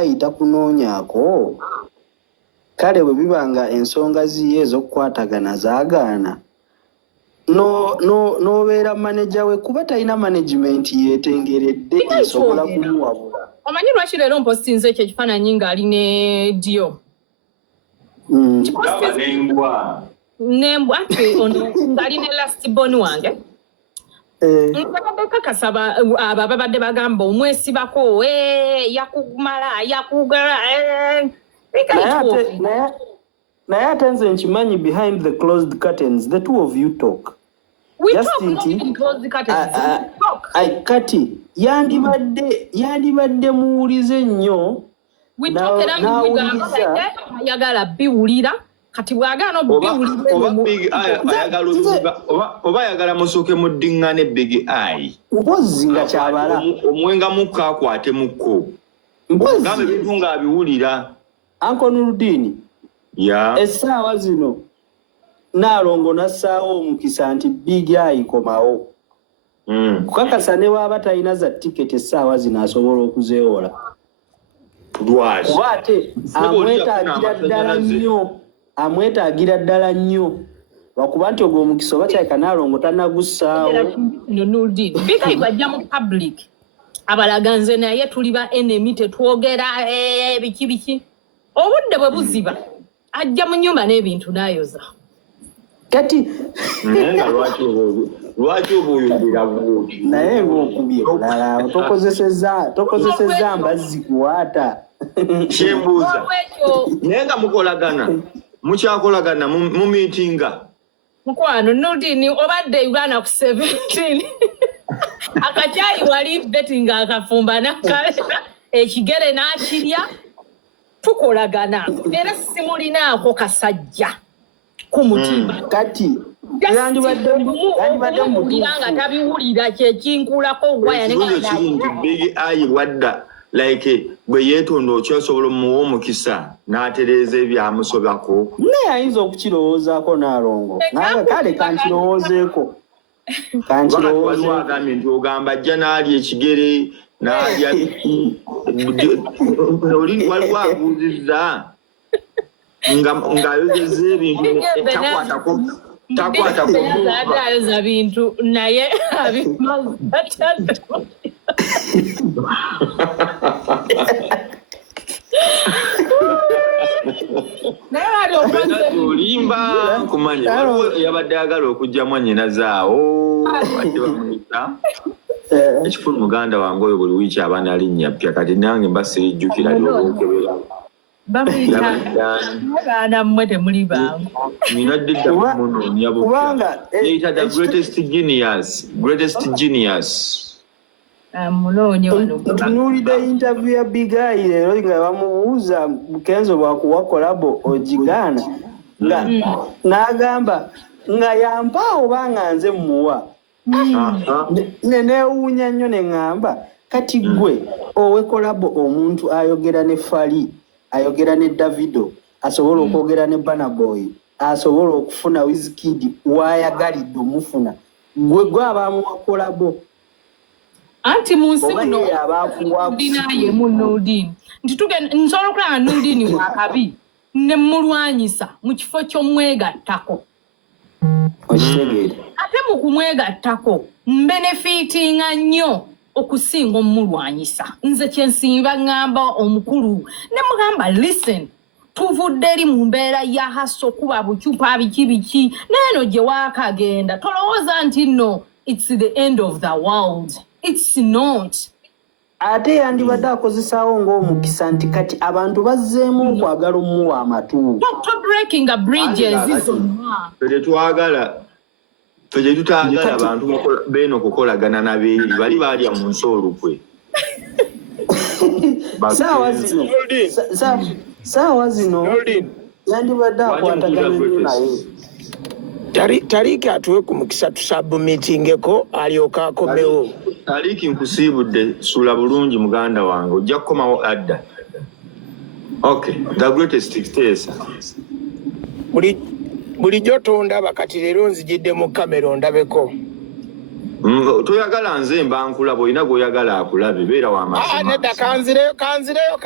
ayita kunoonyako kale bwe bibanga ensonga ziye ez'okukwatagana zaagaana n'obeera manager we kuba talina management yeetengeredde esobola kumuwabula. Omanyi lwaki leero mpostinze ekyo ekifaananyi ng'ali ne dio nembwa ng'ali ne last born wange kakasa abo ababadde bagamba omwesibako yakumala yakugala naye ate nze nkimanyi behind the closed curtains the two of you talk. We talk not in closed curtains. Kati yandibadde muwulize nnyo we talk era mugamba yagala biwulira kati bwagaana oba yagala musooke muddingane big eye mpozi nga kyabala omwenga mukka akwate mukko gambe bintu ng'abiwulira. Uncle Nurudini essaawa zino Naalongo nassaawo omukisa nti big eye komawo kukakasa ne waaba talina za tiketi essaawa zino asobola okuzeewola kuba ate amwetaagira ddala nnyo lwakuba nti ogwo omukisa oba kyaleka Naalongo tannagussaawo. Big eye bw'ajja mu public abalaganze naye tuli ba enemy tetwogera biki obudde bwe buziba ajja mu nnyumba n'ebintu n'ayoza kati lwaki obuyogerera buti naye ng'okubye olala tokozesezza mbazzi kuwaata kyembuuza naye nga mukyakolagana mu miitinga mukwano Nurdini obadde Uganda ku 17 akacyayi wali betting akafumba nakalera ekigere n'akirya tukolagana era simulinaako kasajja ku mutima kati yandibadde nga tabiwulira kyekinkulako gwaya big eye wadda like bwe yeetonda okyosobola omuwa omukisa n'atereeza ebyamusobako naye ayinza okukirowoozaako Naalongo naye kale kankirowoozeeko agambye nti ogamba ajja n'alya ekigere n'alya waliwo abuuzizza ng'ayozezza ebintu takwatako ayoza bintu naye olimba kumanya yabadde ayagala okugjamu nnyinazaawo badde bamuyita ekikulu muganda wange oyo buli wiiki abaana alinnya ppya kati nange mba sirijjukira lyobokebera baana mmwe temuli bangu ninadde ddamu munoonya bukya yeyita the greatest genius ntunuulidde interview ya Big Eye leero nga bamubuuza Kenzo bwakuwa kolabo ogigaana n'agamba nga yampaawo banga nze mmuwa neewuunya nnyo ne ŋŋamba kati gwe owe kolabo omuntu ayogera ne Fally ayogera ne Davido asobola okwogera ne Burna Boy asobola okufuna Wizkid waayagalidde omufuna gwe abaamuwa kolabo anti munsi muno dinaye mu Nurdini nsobola okulaba Nurdini wakabi ne mulwanyisa mu kifo ky'omwegattako ate mu kumwegattako mbenefitinga nnyo okusinga omulwanyisa nze kyensimba ŋŋamba omukulu ne mugamba listen tuvudde eri mu mbeera ya haso kuba bucupa biki neno gye waakagenda tolowooza nti no it's the end of the world. It's not. Ate yandibadde akozesaawo ng'omukisa nti kati abantu bazzeemu okwagala omuwa amatu. Stop breaking the bridges. Ffe tutaagala abantu beeno kukolagana nabeeri bali baalya mu nsi olukwe. Saawa zino yandibadde akwatagana naye. Tariki atuwe ku mukisa tusubmitingeko alyoka akomewo. Tariki nkusiibudde sula bulungi muganda wange ojja kukomawo adda. Okay, the greatest dictator. Bulijjo tondaba kati leero nzijidde mu kamera ondabeko. Toyagala nze mba nkulaba olina gw'oyagala akulabe beera w'amazima. Nedda kanzireyo